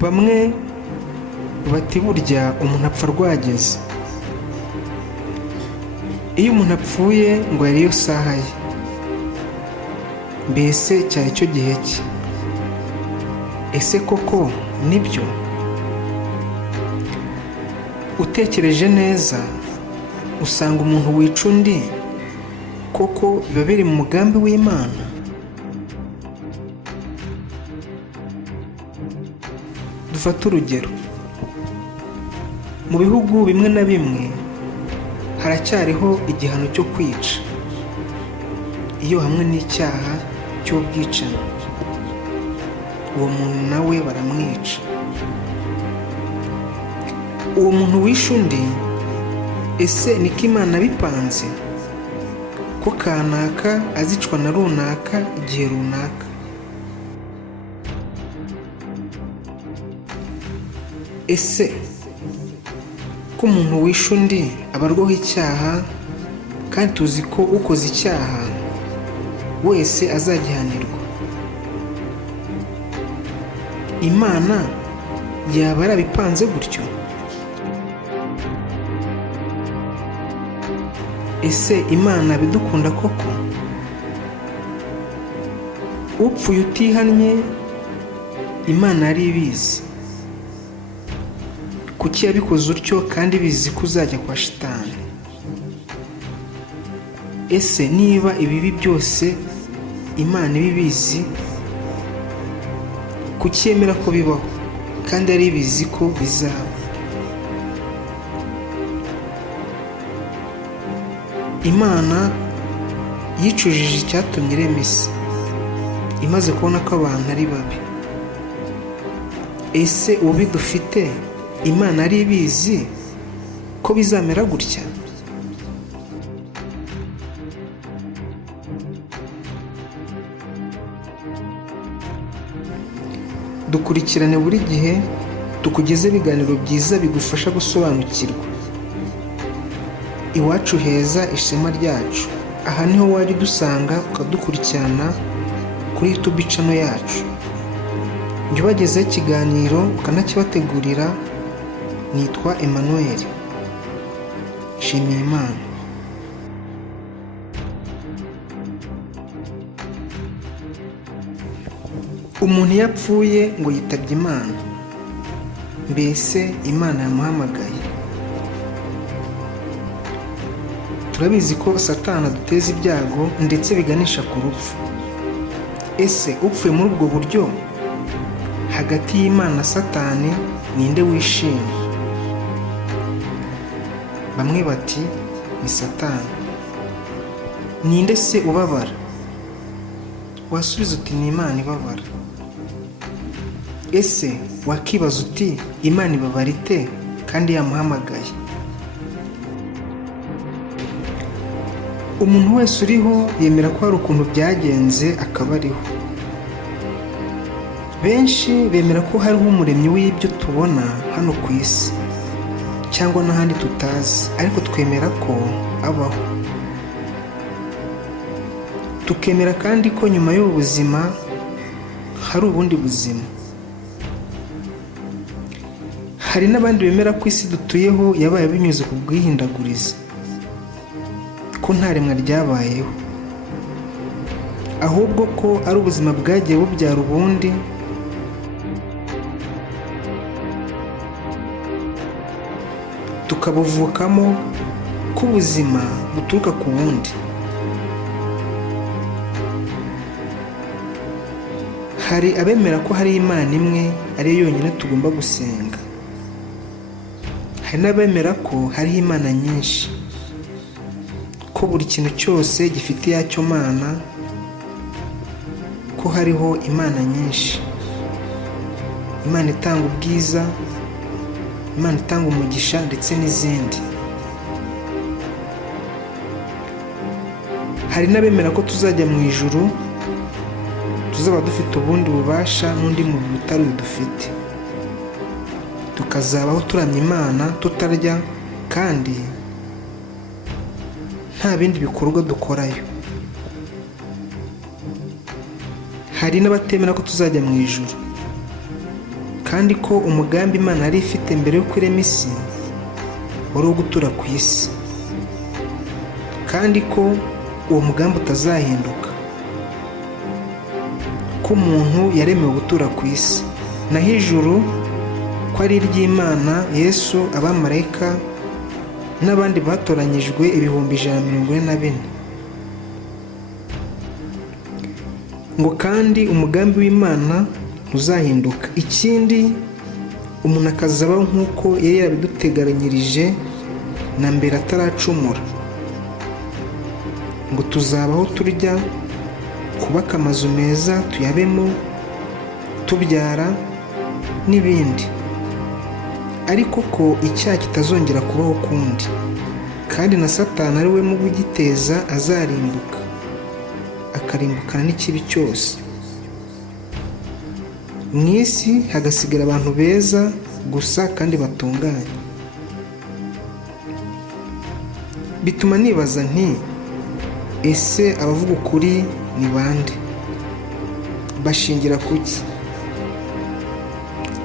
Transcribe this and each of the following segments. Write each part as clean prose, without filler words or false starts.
Bamwe bati burya umuntu apfa rwageze. Iyo umuntu apfuye ngo yariyo saha ye, mbese cyari cyo gihe cye. Ese koko nibyo? Utekereje neza usanga umuntu wica undi koko biba biri mu mugambi w'Imana. Dufate urugero, mu bihugu bimwe na bimwe haracyariho igihano cyo kwica iyo hamwe n'icyaha cy'ubwicanyi. Uwo muntu nawe baramwica. Uwo muntu wishe undi, ese niko Imana bipanze ko kanaka azicwa na runaka igihe runaka? Ese ko umuntu wishe undi abarwaho icyaha kandi tuzi ko ukoze icyaha wese azagihanirwa, Imana yaba yarabipanze gutyo? Ese Imana bidukunda koko? Upfuye utihannye Imana yari ibizi. Kuki yabikoze utyo kandi bizi ko uzajya kwa shitani? Ese niba ibibi byose Imana ibibizi, kuki yemera ko bibaho kandi ari bizi ko bizaba? Imana yicujije icyatumye irema isi, imaze kubona ko abantu ari babi. Ese ubu dufite Imana ari ibizi ko bizamera gutya? Dukurikirane buri gihe tukugezeho ibiganiro byiza bigufasha gusobanukirwa. Iwacu heza, ishema ryacu. Aha niho wajya udusanga ukadukurikirana kuri YouTube channel yacu. Njye ubagezeho ikiganiro ukanakibategurira, nitwa Emmanuel. Shimiye Imana. Umuntu yapfuye ngo yitabye Imana, mbese Imana yamuhamagaye? Turabizi ko Satani aduteza ibyago ndetse biganisha ku rupfu. Ese upfuye muri ubwo buryo, hagati y'Imana na Satani ninde wishimye? Bamwe bati ni Satani. Ninde se ubabara? Wasubiza uti ni Imana ibabara. Ese wakibaza uti Imana ibabara ite kandi yamuhamagaye? Umuntu wese uriho yemera ko hari ukuntu byagenze akaba ariho. Benshi bemera ko hariho umuremyi w'ibyo tubona hano ku isi cyangwa n'ahandi tutazi, ariko twemera ko abaho. Tukemera kandi ko nyuma y'ubu buzima hari ubundi buzima. Hari n'abandi bemera ko isi dutuyeho yabaye binyuze ku bwihindagurize, ko nta remwa ryabayeho, ahubwo ko ari ubuzima bwagiye bubyara ubundi, tukabuvukamo, ko ubuzima buturuka ku bundi. Hari abemera ko hari Imana imwe ariyo yonyine tugomba gusenga. Hari n'abemera ko hariho Imana nyinshi, ko buri kintu cyose gifite yacyo Mana, ko hariho Imana nyinshi. Imana itanga ubwiza, Imana itanga umugisha ndetse n'izindi. Hari n'abemera ko tuzajya mu ijuru, tuzaba dufite ubundi bubasha n'undi mubiri utari dufite, tukazabaho turamya Imana tutarya kandi nta bindi bikorwa dukorayo. Hari n'abatemera ko tuzajya mu ijuru, kandi ko umugambi Imana yari ifite mbere yo kurema isi wari uwo gutura ku isi, kandi ko uwo mugambi utazahinduka, ko umuntu yaremewe gutura ku isi, naho ijuru ko ari iry'Imana, Yesu, abamarayika n'abandi batoranyijwe 144,000. ngo kandi umugambi w'Imana ntuzahinduka. Ikindi, umuntu akazabaho nk'uko yari yarabiduteganyirije na mbere ataracumura, ngo tuzabaho turya, kubaka amazu meza tuyabemo, tubyara n'ibindi, ariko ko icyaha kitazongera kubaho ukundi, kandi na Satani ari we mubi ugiteza azarimbuka, akarimbukana n'ikibi cyose. Mu isi hagasigara abantu beza gusa kandi batunganye. Bituma nibaza nti, ese abavuga ukuri ni bande? Bashingira kuki?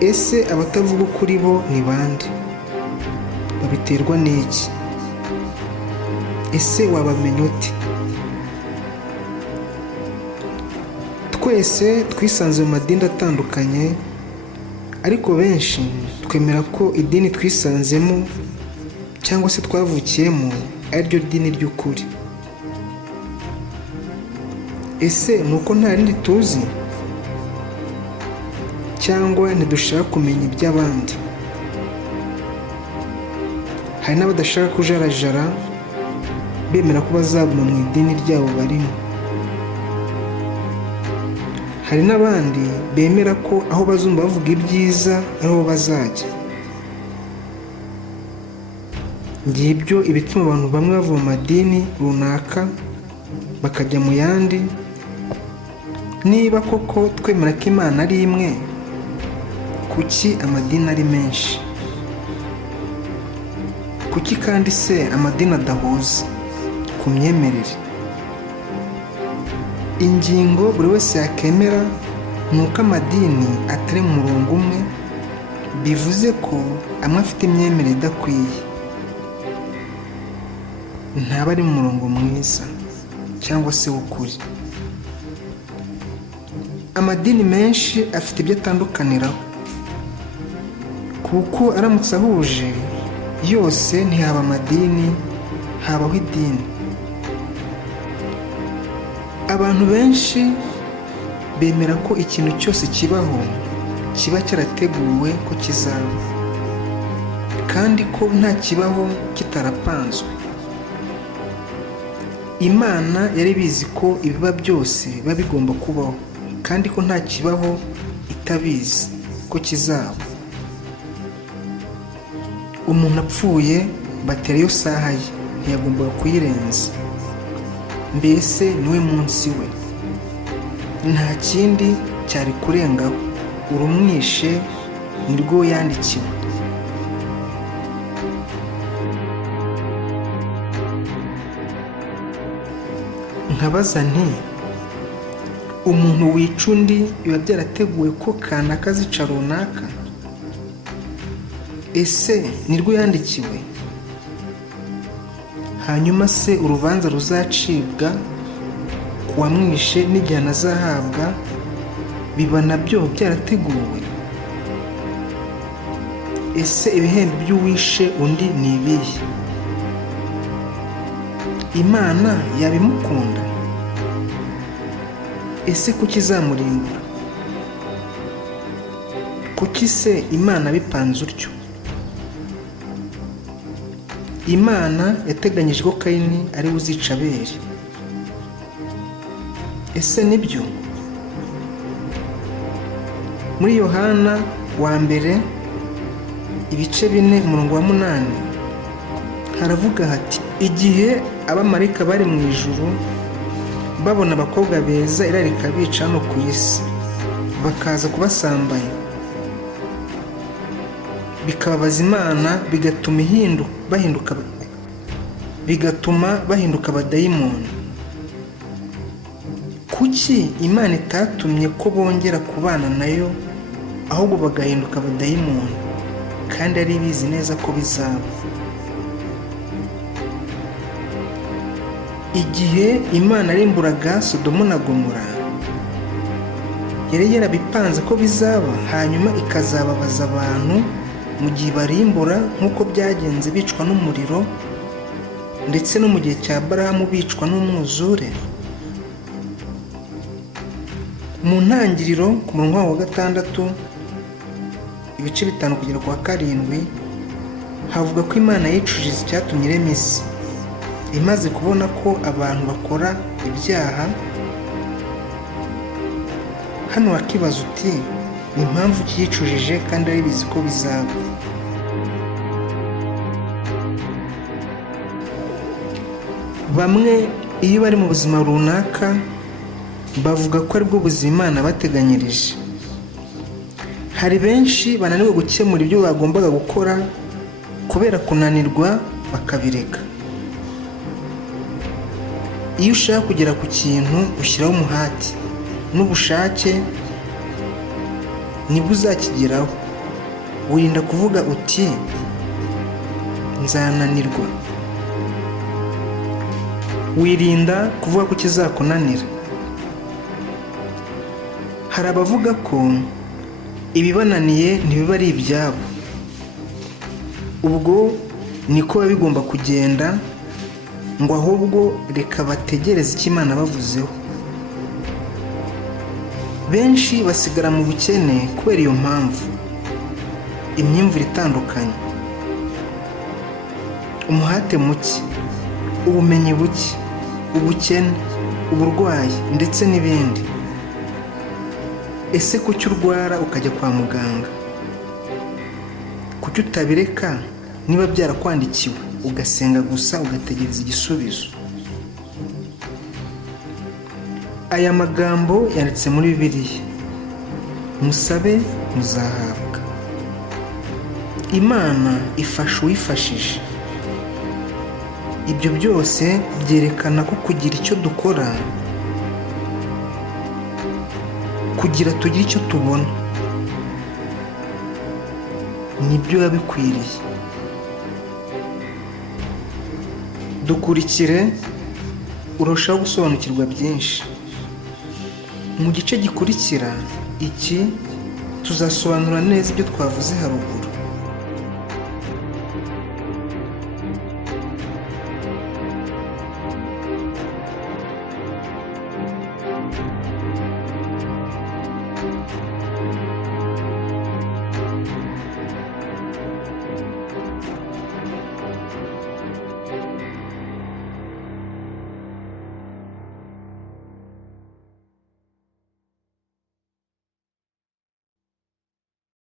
Ese abatavuga ukuri bo ni bande? Babiterwa n'iki? Ese wabamenya ute? Twese twisanze mu madini atandukanye, ariko benshi twemera ko idini twisanzemo cyangwa se twavukiyemo ari ryo dini ry'ukuri. Ese ni uko nta rindi tuzi, cyangwa ntidushaka kumenya iby'abandi? Hari n'abadashaka kujarajara, bemera ko bazaguma mu idini ryabo barimo. Hari n'abandi bemera ko aho bazumva bavuga ibyiza ariho bazajya. Ngibyo ibituma abantu bamwe bava mu madini runaka bakajya mu yandi. Niba koko twemera ko Imana ari imwe, kuki amadini ari menshi? Kuki kandi se amadini adahuza ku myemerere? Ingingo buri wese yakemera ni uko amadini atari mu murongo umwe, bivuze ko amwe afite imyemerere idakwiye, ntaba ari mu murongo mwiza cyangwa se w'ukuri. Amadini menshi afite ibyo atandukaniraho, kuko aramutse ahuje yose ntihaba amadini, habaho idini. Abantu benshi bemera ko ikintu cyose kibaho kiba cyarateguwe ko kizaba, kandi ko nta kibaho kitarapanzwe. Imana yari ibizi ko ibiba byose biba bigomba kubaho, kandi ko nta kibaho itabizi ko kizaba. Umuntu apfuye batera iyo saha ye, ntiyagombaga kuyirenza. Mbese niwe munsi we, nta kindi cyari kurengaho. Urumwishe nirwo yandikiwe. Nkabaza nti, umuntu wica undi biba byarateguwe ko kanaka azica runaka? Ese nirwo yandikiwe? Hanyuma se urubanza ruzacibwa ku wamwishe n'igihano azahabwa biba nabyo byarateguwe? Ese ibihembo by'uwishe undi ni ibihe? Imana yabimukunda? Ese kuki izamurimbura? Kuki se Imana bipanze utyo? Imana yateganyije ko Kayini ari we uzica Abeli. Ese nibyo? Muri Yohana wa mbere ibice 4:8 haravuga hati, igihe abamarayika bari mu ijuru babona abakobwa beza irari rikabica no ku isi, bakaza kubasambanya, bikababaza Imana, bigatuma bahinduka bigatuma bahinduka abadayimoni. Kuki Imana itatumye ko bongera kubana nayo, ahubwo bagahinduka abadayimoni kandi ari bizi neza ko bizaba? Igihe Imana yarimburaga Sodomu na Gomora, yari yarabipanze ko bizaba, hanyuma ikazababaza abantu mu gihe barimbura, nk'uko byagenze bicwa n'umuriro, ndetse no mu gihe cya Aburahamu bicwa n'umwuzure. Mu ntangiriro ku murongo wa 6 ibice 5 kugera ku wa 7 havuga ko Imana yicujije icyatumye irema isi. Imaze kubona ko abantu bakora ibyaha, hano wakibaza uti ni impamvu cyicujije kandi ari bizi ko bizaba? Bamwe iyo bari mu buzima runaka bavuga ko aribwo buzima Imana bateganyirije. Hari benshi bananiwe gukemura ibyo bagombaga gukora kubera kunanirwa bakabireka. Iyo ushaka kugera ku kintu ushyiraho umuhati n'ubushake, nibwo uzakigeraho. Wirinda kuvuga uti nzananirwa. Wirinda kuvuga ko kizakunanira. Hari abavuga ko ibibananiye ntibiba ari ibyabo, ubwo niko biba bigomba kugenda, ngo ahubwo reka bategereze icyo Imana bavuzeho. Benshi basigara mu bukene kubera iyo mpamvu. Imyumvire itandukanye, umuhate muke, ubumenyi buke, ubukene, uburwayi ndetse n'ibindi. Ese kuki urwara ukajya kwa muganga? Kuki utabireka niba byarakwandikiwe ugasenga gusa ugategereza igisubizo? Aya magambo yanditse muri Bibiliya: musabe muzahabwa. Imana ifasha uwifashije. Ibyo byose byerekana ko kugira icyo dukora, kugira tugire icyo tubona, nibyo biba bikwiriye. Dukurikire urushaho gusobanukirwa byinshi. Mu gice gikurikira iki tuzasobanura neza ibyo twavuze haruguru.